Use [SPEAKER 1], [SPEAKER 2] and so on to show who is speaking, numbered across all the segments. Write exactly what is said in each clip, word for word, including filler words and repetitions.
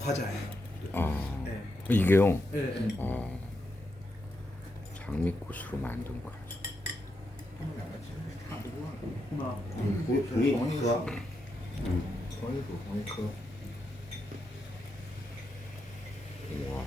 [SPEAKER 1] 과자예요.
[SPEAKER 2] 아,
[SPEAKER 1] 네.
[SPEAKER 2] 이게요?
[SPEAKER 1] 네, 네.
[SPEAKER 2] 아, 장미꽃으로 만든 과자.
[SPEAKER 1] 吗？
[SPEAKER 3] 嗯，同同一颗，
[SPEAKER 4] 동이도 동이커.
[SPEAKER 2] 와.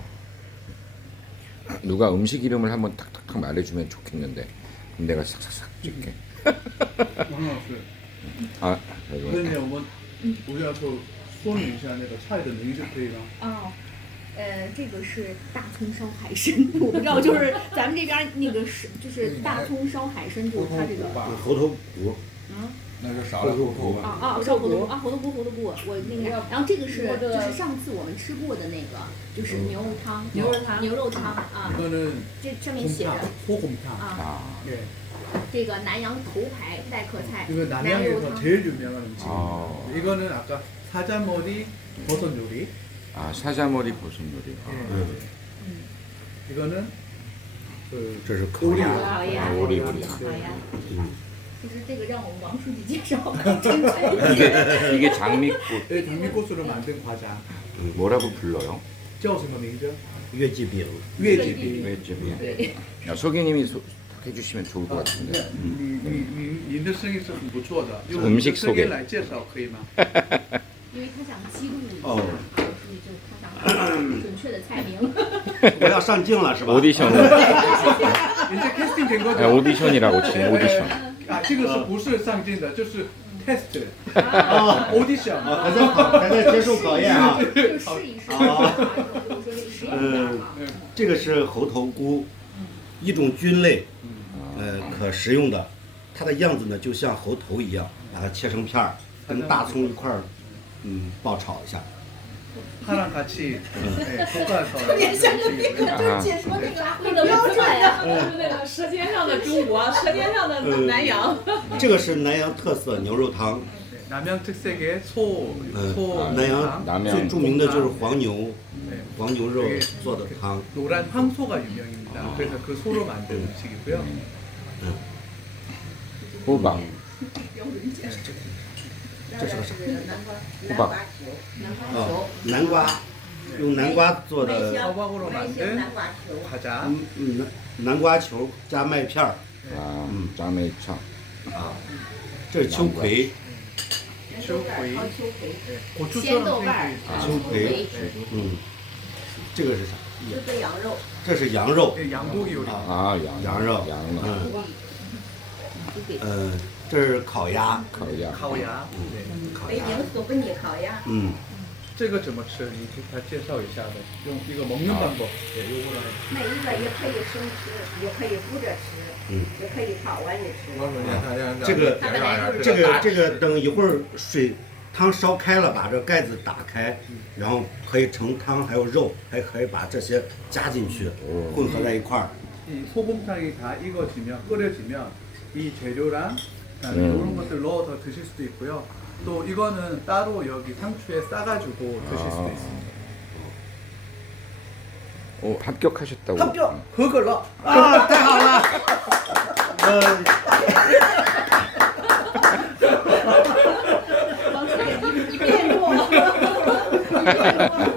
[SPEAKER 2] 누가 음식 이름을 한번 탁탁탁 말해주면 좋겠는데 그럼 내가 싹싹싹 찍게.
[SPEAKER 1] 王老师，
[SPEAKER 2] 아,
[SPEAKER 1] 问
[SPEAKER 2] 이거
[SPEAKER 1] 一下，我们我要说说明一下那个菜的名字可以吗？
[SPEAKER 5] 哦，呃，这个是大葱烧海参，我不知道，就是咱们这边那个是就是大葱烧海参，就是它这个
[SPEAKER 3] 猴头骨，
[SPEAKER 5] 啊
[SPEAKER 4] 那就少了猴头吧。
[SPEAKER 5] 啊啊，烧猴头骨啊，猴头骨猴头骨，我那个，然后这个是就是上次我们吃过的那个，就是牛肉汤，
[SPEAKER 6] 牛肉汤
[SPEAKER 5] 牛肉汤啊，
[SPEAKER 1] 이거는
[SPEAKER 5] 这上面写着
[SPEAKER 1] 곰탕, 소곰탕.
[SPEAKER 5] 啊，
[SPEAKER 2] 아,
[SPEAKER 1] 예.
[SPEAKER 5] 这个南洋头牌待客菜，
[SPEAKER 1] 이거
[SPEAKER 5] 南肉
[SPEAKER 1] 남양에서
[SPEAKER 5] 汤，
[SPEAKER 1] 제일 유명한 음식입니다.
[SPEAKER 2] 아.
[SPEAKER 1] 이거는 아까 사자머리 버섯 요리.
[SPEAKER 2] 아 사자머리 버섯 요리.
[SPEAKER 1] 예.
[SPEAKER 3] 음.
[SPEAKER 1] 이거는 그
[SPEAKER 3] 这是烤
[SPEAKER 1] 오리.
[SPEAKER 3] 鸭，
[SPEAKER 5] 烤鸭
[SPEAKER 2] 아, 오리 오리.
[SPEAKER 5] 烤鸭，
[SPEAKER 3] 嗯，
[SPEAKER 5] 就是这个让我们王书记介绍，正确。
[SPEAKER 2] 이게 이게 장미꽃.
[SPEAKER 1] 예, 장미꽃으로 만든 과자.
[SPEAKER 2] 뭐라고 불러요?
[SPEAKER 1] 叫什么名字?
[SPEAKER 3] 月季饼，
[SPEAKER 1] 月季饼.
[SPEAKER 2] 왜
[SPEAKER 1] 네.
[SPEAKER 2] 야, 소기님이 소, 해주시면 좋을 것 같은데.
[SPEAKER 1] 你你你您的声音是很不错的，用
[SPEAKER 2] 음식
[SPEAKER 1] 你的声
[SPEAKER 2] 소개
[SPEAKER 1] 音来介绍可以吗？
[SPEAKER 5] 因为他想记录一下，
[SPEAKER 3] 哦
[SPEAKER 5] 所以就他想准确的菜名。
[SPEAKER 3] 我要上镜了是吧？
[SPEAKER 2] 오디션.
[SPEAKER 1] 이제 캐스팅 된 거죠?
[SPEAKER 2] 아, 오디션이라고 지금 오디션.
[SPEAKER 1] 啊，这个是不是上镜的？就是 test
[SPEAKER 3] 啊
[SPEAKER 1] audition。
[SPEAKER 3] 啊，还在考，还在接受考验啊。
[SPEAKER 5] 就试一试，啊，比如说这个实验
[SPEAKER 3] 嗯
[SPEAKER 5] 啊，
[SPEAKER 3] 这个是猴头菇，一种菌类，呃，可食用的。它的样子呢，就像猴头一样，把它切成片儿，跟大葱一块儿，嗯，爆炒一下。
[SPEAKER 1] 파랑 같이 네, 볶아서 음식이고요.
[SPEAKER 2] 아,
[SPEAKER 5] 解说那个那个标准呀，
[SPEAKER 6] 就是那个舌尖上的中国，舌尖上的南洋。
[SPEAKER 3] 这个是南阳特色牛肉汤，
[SPEAKER 1] 네, 남양 특색의 소,
[SPEAKER 3] 嗯
[SPEAKER 1] 소 ，
[SPEAKER 3] 南阳
[SPEAKER 2] 남양
[SPEAKER 3] 最著名的就是黄牛，
[SPEAKER 1] 네,
[SPEAKER 3] 黄牛肉做的汤。
[SPEAKER 1] 노란 황소가 유명입니다. 그래서 그 소로 만든 음식이고요.
[SPEAKER 2] 호박.
[SPEAKER 3] 这是个啥？
[SPEAKER 2] 호박.
[SPEAKER 3] 哦，南瓜，用南瓜做的，
[SPEAKER 1] 호박으로 만든 과자.
[SPEAKER 3] 嗯嗯，南南瓜球加麦片儿
[SPEAKER 2] 아, 짜메이차.
[SPEAKER 3] 啊，这是秋葵，
[SPEAKER 1] 秋葵,
[SPEAKER 5] 烤秋葵，
[SPEAKER 1] 네,
[SPEAKER 5] 鲜
[SPEAKER 1] 고추처럼
[SPEAKER 5] 豆瓣儿
[SPEAKER 1] 생긴
[SPEAKER 5] 啊，
[SPEAKER 3] 秋葵
[SPEAKER 5] 葵，
[SPEAKER 3] 嗯，这个是啥？
[SPEAKER 5] 这是羊肉，
[SPEAKER 3] 这是羊肉，
[SPEAKER 1] 네, 양고기 요리.
[SPEAKER 2] 아, 양.
[SPEAKER 3] 양로.
[SPEAKER 2] 양로.
[SPEAKER 3] 嗯
[SPEAKER 5] 就给
[SPEAKER 3] 嗯，这是烤鸭，
[SPEAKER 2] 烤鸭.
[SPEAKER 1] 가오야. 네.
[SPEAKER 3] 烤
[SPEAKER 7] 北
[SPEAKER 3] 鸭，
[SPEAKER 7] 京苏本地烤鸭，
[SPEAKER 3] 嗯，
[SPEAKER 1] 这个怎么吃？你给他介绍一下呗。用一个먹는 방법. 네, 요거는
[SPEAKER 7] 那一个也可以生吃，也可以煮着吃，
[SPEAKER 3] 嗯
[SPEAKER 7] 也可以炒完就吃。
[SPEAKER 4] 我说让他让
[SPEAKER 3] 这个
[SPEAKER 4] 让让让
[SPEAKER 3] 这个这个等一会儿水汤烧开了，把这盖子打开，然后可以盛汤，还有肉，还可以把这些加进去，混合在一块儿。
[SPEAKER 1] 이 소금탕이 다 익어지면 끓여지면 이 재료랑 그다음에
[SPEAKER 2] 음.
[SPEAKER 1] 이런 것들 넣어서 드실 수도 있고요. 또 이거는 따로 여기 상추에 싸가지고 드실 수도
[SPEAKER 2] 아.
[SPEAKER 1] 있습니다.
[SPEAKER 2] 오, 합격하셨다고.
[SPEAKER 1] 합격! 그걸로
[SPEAKER 3] 啊，太好了！呃，
[SPEAKER 5] 王书记，你你变过了，你变过了。